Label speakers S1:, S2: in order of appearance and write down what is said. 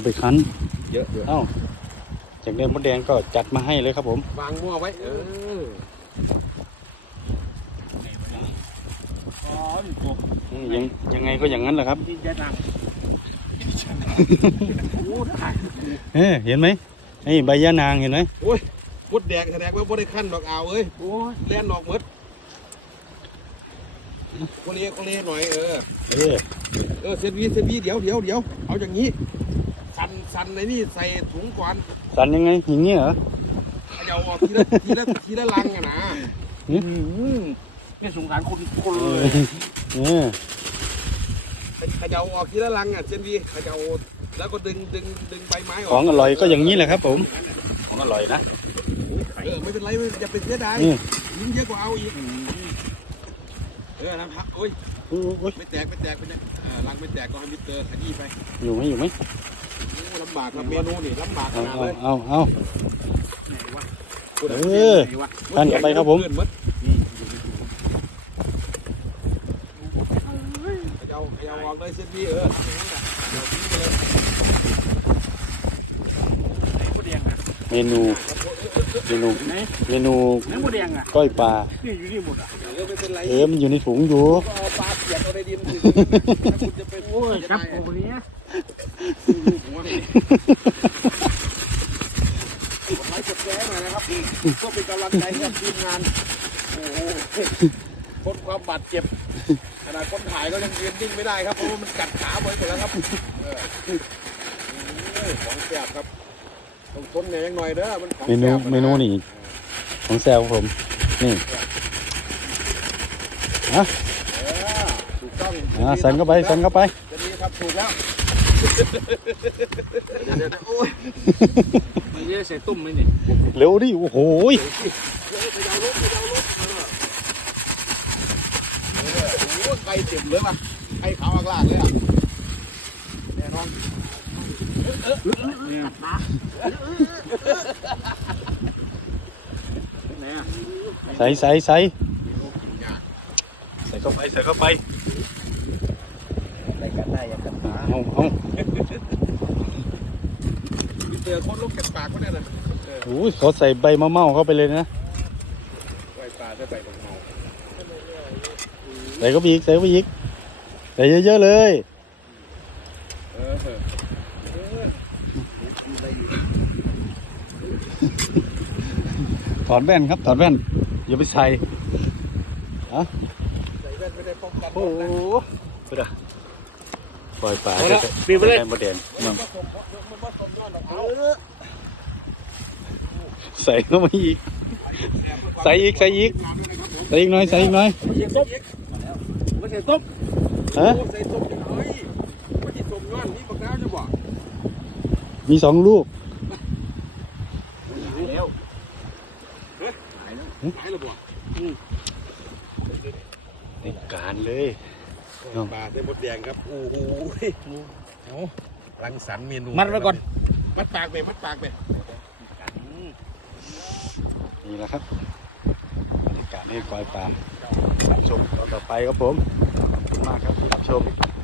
S1: ไปคั้น
S2: เยอะ
S1: เอ้าจากเดิมมดแดงก็จัดมาให้เลยครับผม
S2: วางมั่วไว้
S1: ยังไงก็อย่างนั้นแหละครับเห็นไหมนี่ใบยะนางเห็นไหม
S2: โอ้ยมดแดงแสดงว่าบ่ได้ขั้นดอกเอาเอ้ยโอ้ยแล่นดอกมดคนเล่หน่อยเซนวีเดี๋ยวเอาอย่างนี้สันในนี่ใส่ถุงก่อน
S1: สันยังไงอย่างนี้เหรอ
S2: เอาออกทีละลังอะนะ
S3: นี่สงสารคนเลย
S2: ขยาออกทีละลังอ่ะเซนวีขยาแล้วก็ดึงใบไม้ออก
S1: ของอร่อยก็อย่างนี้แหละครับผมของอร่อยนะ
S2: ไม่เป็นไรอย่าเป็นเสียดายยิ่งเยอะกว่าเอาอีกนะครับโอ้ยไม่แตกไปเนี่ยลังไม่แตกก็ให้มิสเตอร์ขยี้ไป
S1: อยู่ไหม
S2: ลำบากกับเมนูนี่ลำบากขนาดเลย
S1: เอาท่านกลับไปครับผม
S2: ขยาออกเลยเซนวี
S1: เมนูก้อยปลามันอยู่ในถุงอยู่
S2: ปลาเปียกเอาในดินคุณจะเป็น
S3: โอ้ยครับผมนี้
S2: กดไลค์กดแชร์หน่อยนะครับก็เป็นกำลังใจให้ทีมงานโอ้โหคนความบาดเจ็บขนาดคนถ่ายก็ยังยืนนิ่งไม่ได้ครับเพราะว่ามันกัดขาไว้หมดแล้วครับของแสบครับต้องทนหน่อยยังหน่อยเด้อมันของ
S1: เมนูนี่ของแซวผมนี่
S2: ถูกต้อง
S1: สั่นเข้าไป
S2: จะนี้ครับถูกแล้วโอ้ย
S3: มันจะใส่ตุ้มไหมเนี่ย
S1: เร็วดิโอ้โห
S2: ไก่เต็มเลยป่ะไก่ขาวลากเลยอ่ะแน่นอน
S1: ใส่เข้าไป
S2: ได้อย่ากัดขา
S1: เอา
S2: เตือคนลูกกัดปากก็ได้เลย
S1: โอ้ยเขาใส่ใบมะเม่าเข้าไปเลยนะ
S2: ใบปลาจะใบมะเม่า
S1: ใส่เข้าไปอีกใส่เยอะๆเลยถอดแว่นครับอย่าไปใส่
S2: ใส่แว่นไม่ได้ป้องกัน
S1: โอ้โหปล่อยปลา
S3: ปีไปเลย
S1: มดแดงใส่เข้ามาอีกใส่อีกหน่อย
S3: ใส่ต้ม
S2: ใส่ต้มน้อยว่าที่ต้มย้อนนี่บักน้ำจะบอก
S1: มี2 ลูก
S2: หายแล้วบ่
S1: ติดการเลย
S2: ปลาได้มดแดงครับโอ้โหรังสรรค์เมนู
S3: มัดไว้ก่อน
S2: มัดปากไป
S1: นี่แหละครับบรรยากาศให้ปล่อยปลารับชมต่อไปครับผมขอบคุณมากครับที่รับชม